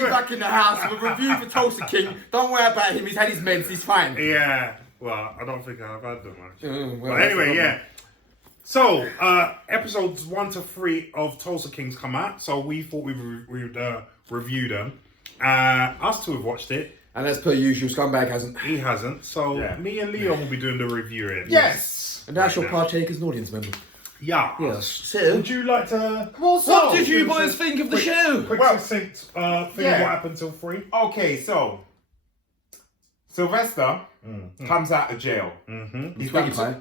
be back in the house with a review for Tulsa King. Don't worry about him. He's had his meds. He's fine. Yeah. Well, I don't think I've had them much. Well, But anyway, yeah. So, episodes 1 to 3 of Tulsa Kings come out. So we thought we'd review them. Us two have watched it. And as per usual, Scumbag hasn't. He hasn't. So me and Leon will be doing the reviewing. Yes. And that's your partake as an audience member. Yeah. Yes. So, Would you like to... what did you boys think of the show? Quick succinct thing what happened till 3? Okay, so Sylvester comes out of jail. Mm-hmm.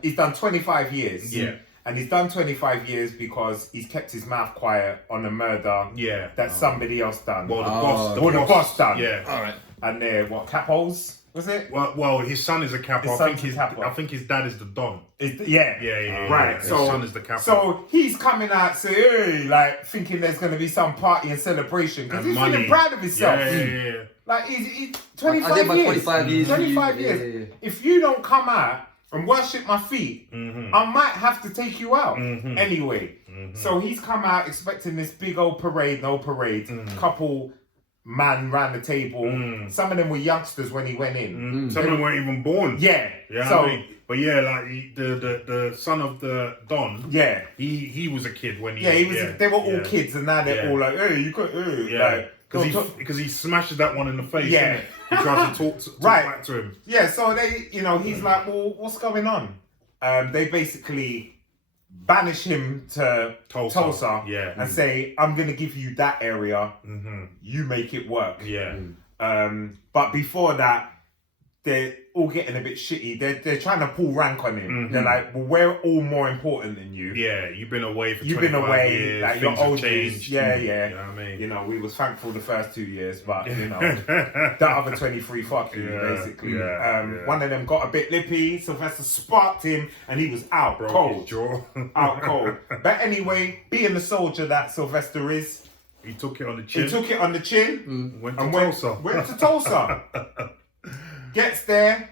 He's done 25 years. Yeah. And he's done 25 years because he's kept his mouth quiet on a murder that somebody else done. Well, the boss done. Yeah. All right. And they're capos, was it? Well, his son is a capo. I think his dad is the Don. Yeah. Right. His So son is the capo. So he's coming out saying, like, thinking there's going to be some party and celebration because he's feeling proud of himself. Yeah. Like he's 25 I did my years. 25 years. 25 years. Yeah. If you don't come out and worship my feet, I might have to take you out anyway. So he's come out expecting this big old parade, couple man ran the table. Some of them were youngsters when he went in. Some of them weren't even born. Yeah. So, I mean? But yeah, like the son of the Don. Yeah. He was a kid when he. Yeah, he was. They were all kids, and now they're all like, "Hey, you got, Because he smashes that one in the face. Yeah. Innit? He tries to talk back to him. Yeah, so they, he's like, well, what's going on? They basically banish him to Tulsa and say, I'm going to give you that area. You make it work. Yeah. But before that, they're all getting a bit shitty. They're trying to pull rank on him. They're like, well, we're all more important than you. Yeah, you've been away for 25 years. Like your old changed. Yeah. You know what I mean? We was thankful the first 2 years, but the other 23 fuck you, basically. One of them got a bit lippy. Sylvester sparked him, and he was out cold. Out cold. But anyway, being the soldier that Sylvester is, he took it on the chin. Went to Tulsa. Gets there.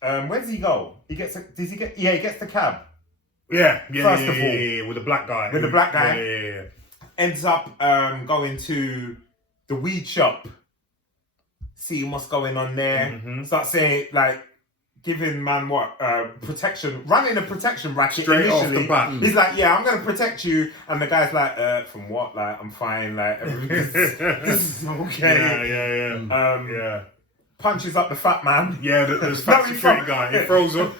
Where does he go? He gets the cab. First of all, with the black guy. Yeah. Ends up going to the weed shop. Seeing what's going on there. Start saying, like, giving man protection, running a protection racket straight initially. off the bat. He's like, yeah, I'm gonna protect you, and the guy's like, from what? Like, I'm fine. Like, this is okay. Yeah. Punches up the fat man. Yeah, the fat security guy. He throws a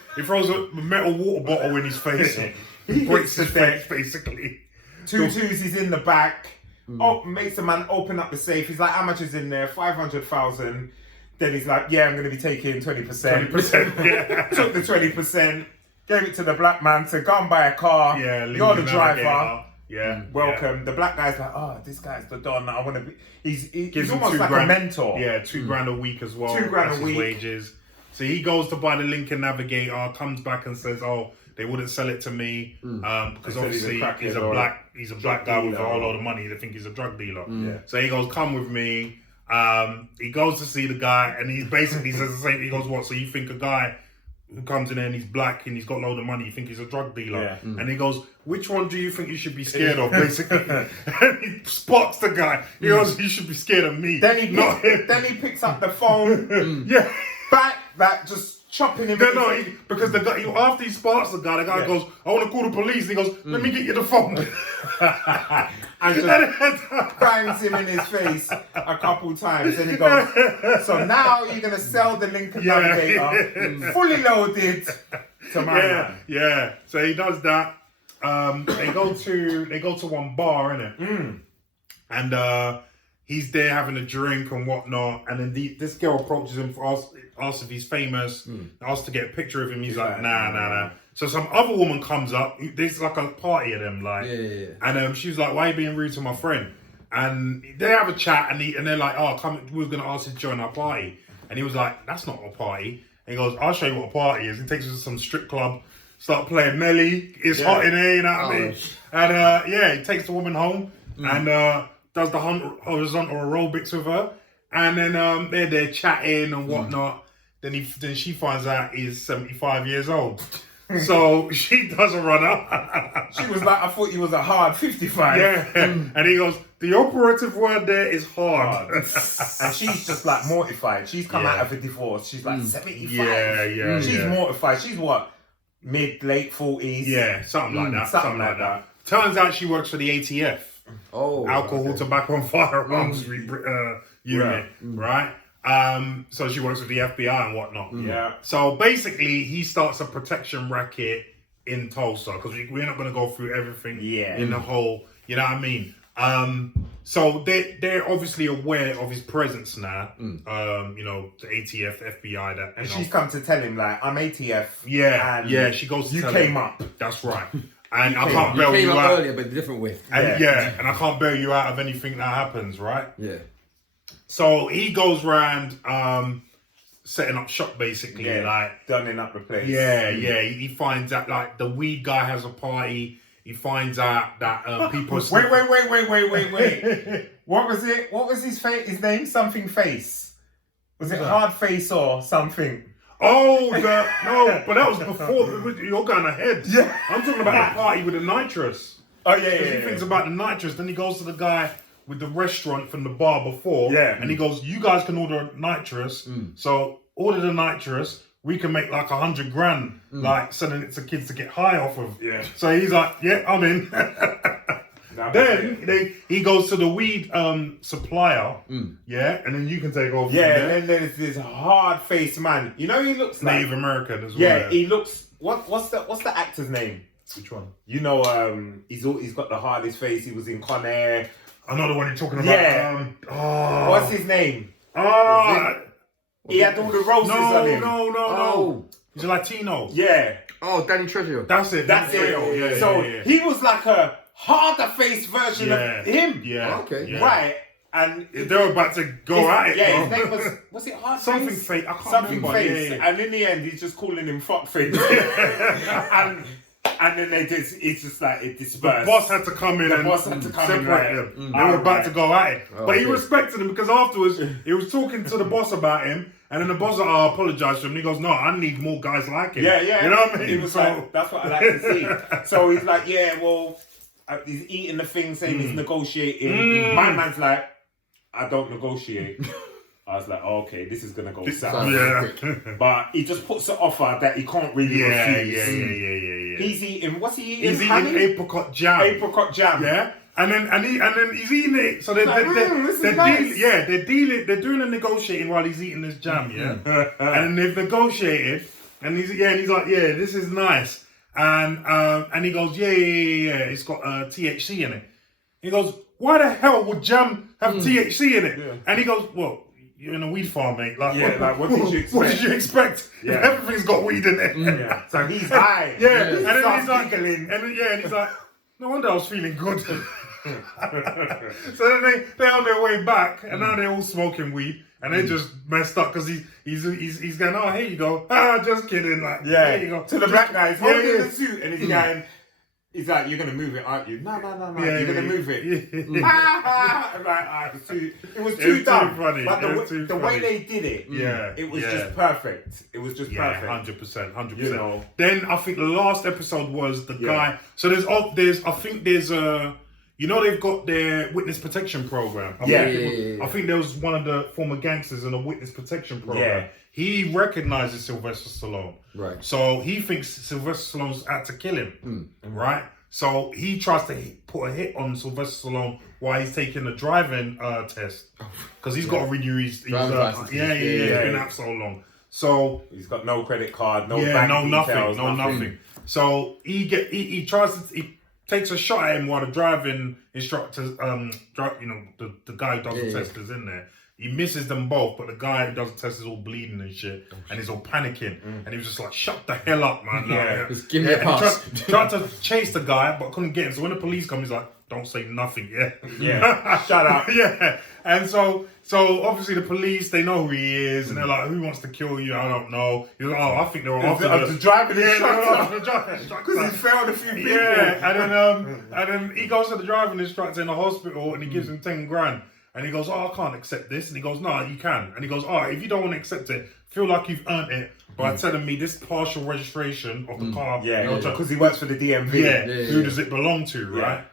metal water bottle in his face. He breaks his face, basically. He's in the back. Makes the man open up the safe. He's like, how much is in there? 500,000. Then he's like, yeah, I'm going to be taking 20%. 20%, yeah. Took the 20%. Gave it to the black man to go and buy a car. Yeah, you're the driver. Yeah. Welcome. Yeah. The black guy's like, oh, this guy's the Don. I want to be. He's him almost like a mentor. Yeah, $2,000 a week as well. $2,000 a week. Wages. So he goes to buy the Lincoln Navigator, comes back and says, oh, they wouldn't sell it to me because obviously he's a black guy with a whole lot of money. They think he's a drug dealer. Yeah. So he goes, come with me. He goes to see the guy and he basically says the same thing. He goes, what? So you think a guy who comes in there and he's black and he's got a load of money, you think he's a drug dealer? Yeah. And he goes, which one do you think you should be scared of, basically? And he spots the guy. He goes, you should be scared of me. Then he picks up the phone. Back, that just chopping him. Because the guy, after he spots the guy goes, I want to call the police. And he goes, let me get you the phone. And just bangs him in his face a couple times. And he goes, so now you're going to sell the Lincoln Navigator fully loaded to my man. Yeah. So he does that. They go to one bar, innit? And he's there having a drink and whatnot. And then this girl approaches him for asks if he's famous, asks to get a picture of him. He's like, nah. So some other woman comes up. There's like a party of them, like, and she was like, "Why are you being rude to my friend?" And they have a chat, and they're like, "Oh, come, we were gonna ask you to join our party." And he was like, "That's not a party." And he goes, "I'll show you what a party is." He takes us to some strip club, start playing Melly. It's hot in here, you know what I mean? And he takes the woman home and does the horizontal aerobics with her, and then they're there chatting and whatnot. Then she finds out he's 75 years old. So she does a runner. She was like, I thought you was a hard 55. Yeah. And he goes, The operative word there is hard. And she's just like mortified. She's come out of a divorce. She's like 75. Yeah. She's mortified. She's what? Late 40s? Yeah, something like that. Something like that. Turns out she works for the ATF. Oh. Alcohol, tobacco, and firearms unit, right? So she works with the FBI and whatnot. Yeah. So basically, he starts a protection racket in Tulsa because we're not going to go through everything in the whole, you know what I mean? So they're obviously aware of his presence now. You know, the ATF, FBI, that. And she's come to tell him like, I'm ATF. Yeah. She goes. You came up. That's right. And I can't bail you you came out. up earlier, but a different way. And and I can't bail you out of anything that happens, right? Yeah. So he goes around setting up shop basically, like dunning up the place. He finds out like the weed guy has a party. He finds out that people. Wait. What was it? What was his name? Something Face. Was it Hard Face or something? Oh, no, but that was before. You're going ahead. Yeah. I'm talking about the party with the nitrous. Oh, yeah. He thinks about the nitrous, then he goes to the guy with the restaurant from the bar before. Yeah. And he goes, you guys can order nitrous. So order the nitrous. We can make like 100 grand, like selling it to kids to get high off of. Yeah. So he's like, yeah, I'm in. Then he goes to the weed supplier, and then you can take over. Yeah, and then there's this hard-faced man. You know, he looks like Native American as well. Yeah, he looks. What's the actor's name? Which one? You know, he's got the hardest face. He was in Con Air. I know the one you're talking about. Yeah. What's his name? He had all the roses on him. No. He's a Latino. Yeah. Oh, Danny Trejo. That's it. Yeah. So he was like a harder face version of him. Yeah. Okay. Yeah. Right. And they were about to go at it. Yeah, his name was it Hard Something Face? Face. I can't Something remember. Face. Yeah. And in the end, he's just calling him Fuck Face. and then it's just like it dispersed. The boss had to come in and separate them. They were about to go at it. But he respected him because afterwards he was talking to the boss about him. And then the boss like, I apologise to him. And he goes, no, I need more guys like him. Yeah. You know what I mean? He was like, that's what I like to see. So he's like, he's eating the thing, saying he's negotiating. My man's like, I don't negotiate. I was like, okay, this is gonna go south. Yeah. But he just puts an offer that he can't really refuse. Yeah. He's eating. What's he eating? He's eating apricot jam. Apricot jam. Yeah. And then he's eating it. So they're doing the negotiating while he's eating this jam. Yeah. And they've negotiated, and he's like, yeah, this is nice. And he goes, yeah, it's got THC in it. He goes, why the hell would jam have THC in it? Yeah. And he goes, well, you're in a weed farm, mate. Like, what did you expect? What did you expect? Yeah. Everything's got weed in it. Yeah. So he's high. Yeah. And then he's like, and he's like, no wonder I was feeling good. So then they're on their way back, and now they're all smoking weed, and they're just messed up because he's going, oh, here you go. Just kidding. Like, yeah. Here you go. To the black guy, he's holding the suit, and he's going, he's like, you're gonna move it, aren't you? No, you're gonna move it. I'm like, it was too dumb. Funny. But the way they did it, it was just perfect. It was just perfect. 100%. You know. Then I think the last episode was the guy. So there's you know, they've got their witness protection program. I think there was one of the former gangsters in the witness protection program. Yeah. He recognizes Sylvester Stallone. Right. So he thinks Sylvester Stallone's out to kill him. Right. So he tries to put a hit on Sylvester Stallone while he's taking the driving test. Because he's got to renew his license. He's been out so long. So he's got no credit card, no bank details, nothing. So he takes a shot at him while the driving instructor, the guy who does the test is in there. He misses them both, but the guy who does the test is all bleeding and shit, and he's all panicking. And he was just like, "Shut the hell up, man!" Just give me a pass. Tried to chase the guy, but couldn't get him. So when the police come, he's like, "Don't say nothing." Shut up. And so obviously the police, they know who he is, and they're like, "Who wants to kill you?" I don't know. He's like, "Oh, I think they were after the driving instructor." Because he failed a few people. And then he goes to the driving instructor in the hospital, and he gives him 10 grand. And he goes, "Oh, I can't accept this." And he goes, "No, you can." And he goes, "All right, if you don't want to accept it, feel like you've earned it by telling me this partial registration of the car." Because he works for the DMV. Who does it belong to, right?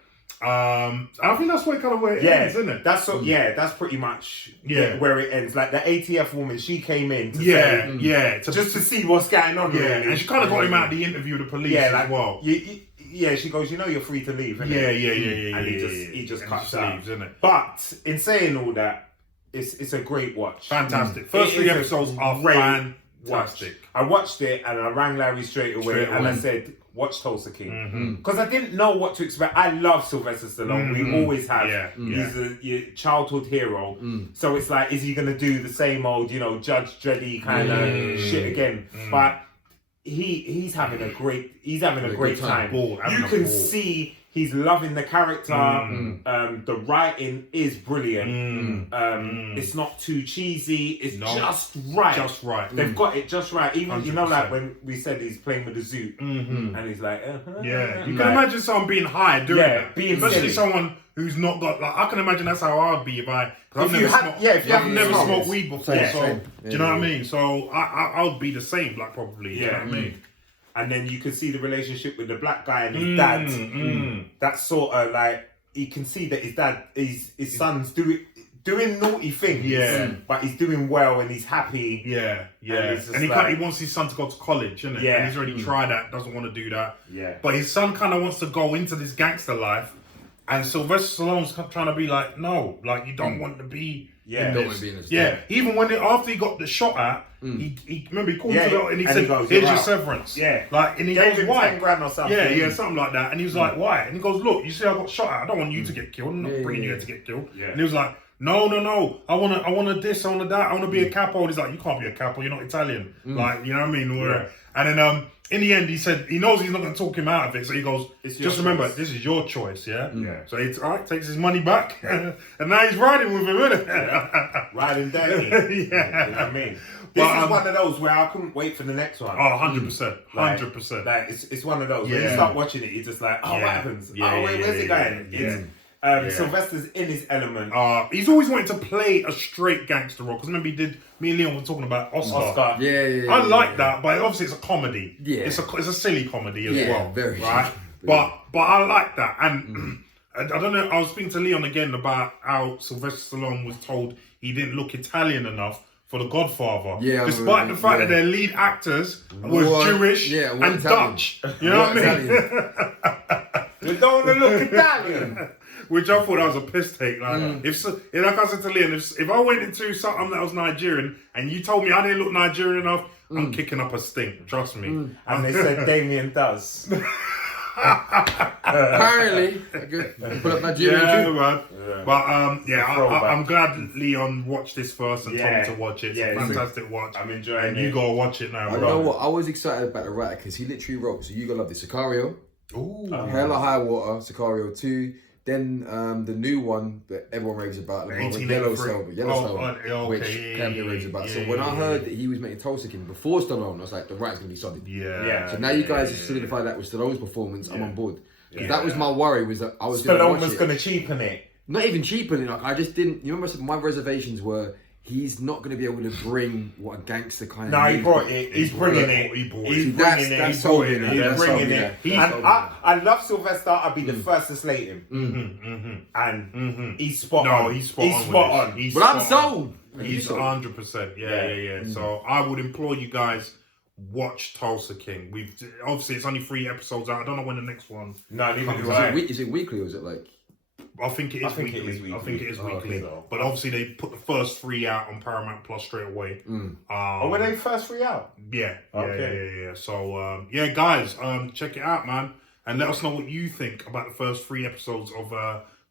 I think that's where it ends, isn't it? That's that's pretty much where it ends. Like the ATF woman, she came in to say, just to see what's going on. Yeah, really. and she kind of got him out of the interview with the police as well. She goes, you're free to leave. And he just cuts out. leaves, isn't it? But in saying all that, it's a great watch. Fantastic. First 3 episodes are fantastic. I watched it and I rang Larry straight away and I said, watch Tulsa King. Because I didn't know what to expect. I love Sylvester Stallone. We always have. Yeah. He's your childhood hero. So it's like, is he going to do the same old, Judge Dreddy kind of shit again? But he's having a great time. You can see he's loving the character. The writing is brilliant. It's not too cheesy. It's just right. Just right. They've got it just right. Even 100%. like when we said he's playing with the Zoot, and he's like, you can imagine someone being high doing that, especially silly. Someone who's not got I can imagine that's how I'd be if I've never smoked weed before. Do you know what I mean? So I'll be the same, probably. You know what I mean? And then you can see the relationship with the black guy and his dad. That's sort of like, you can see that his dad, his son's doing naughty things, but he's doing well and he's happy. And he wants his son to go to college, isn't it? And he's already tried that, doesn't want to do that. But his son kind of wants to go into this gangster life, and Sylvester Stallone's trying to be like, no, you don't want to be. Even when after he got the shot at, he remember he called him out and he said, "Here's your severance." And he goes, "Why?" 10 grand or something. Something like that. And he was like, "Why?" And he goes, "Look, you see, I got shot at. I don't want you to get killed. I'm not bringing you here to get killed." And he was like, "No. I want this. I want that. I want to be a capo." And he's like, "You can't be a capo. You're not Italian." You know what I mean? And then in the end, he said he knows he's not going to talk him out of it, so he goes, "Just remember, this is your choice, yeah." So it's all right, takes his money back, and now he's riding with him, isn't it? Riding dirty. You know what I mean? This is one of those where I couldn't wait for the next one. 100%, 100%. Like it's one of those when you start watching it, you're just like, what happens? Where's it going? Sylvester's in his element. He's always wanted to play a straight gangster role, because remember me and Leon were talking about Oscar. I like that, but obviously it's a comedy. It's a silly comedy as well. Very right? But I like that, and I don't know. I was speaking to Leon again about how Sylvester Stallone was told he didn't look Italian enough for The Godfather. Despite the fact that their lead actors was Jewish and Italian. Dutch. You know what I mean? We don't want to look Italian. Which I thought that was a piss take. Like I said to Leon, if I went into something that was Nigerian and you told me I didn't look Nigerian enough, I'm kicking up a stink. Trust me. And they said Damien does. Apparently, put up Nigerian man. But I'm glad Leon watched this first and told me to watch it. It's a fantastic watch. I'm enjoying it. You gotta watch it now, bro. You know what? I was excited about the writer because he literally wrote. So you gonna love this Sicario. Hella High Water, Sicario 2. Then the new one that everyone raves about, like Yellow Cell, which Camden raves about. So when I heard that he was making Tulsa King before Stallone, I was like, the writer's gonna be solid. So now you guys have solidified that with Stallone's performance. I'm on board. Because that was my worry, was that I was Stallone was gonna cheapen it. Not even cheapen it. Like, I just didn't. You remember I said my reservations were. He's not going to be able to bring what a gangster kind of. No, he brought it. He's bringing it. He's bringing it. He's bringing it. And I love Sylvester. I'll be the first to slate him. And he's spot on. He's spot on. But I'm sold. He's 100%. Yeah. So I would implore you guys, watch Tulsa King. Obviously it's only 3 episodes out. I don't know when the next one. No, is it weekly or is it like? I think it is weekly. I think it is weekly. But obviously they put the first 3 out on Paramount Plus straight away. Were they first 3 out? Yeah. So guys, check it out, man, and let us know what you think about the first 3 episodes of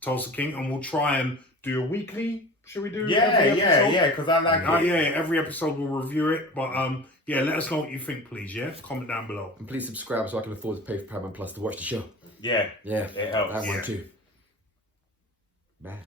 Tulsa King, and we'll try and do a weekly. Should we do? Because I like it. Every episode we'll review it, but let us know what you think, please. Comment down below and please subscribe so I can afford to pay for Paramount Plus to watch the show. It helps. That one too. Bye.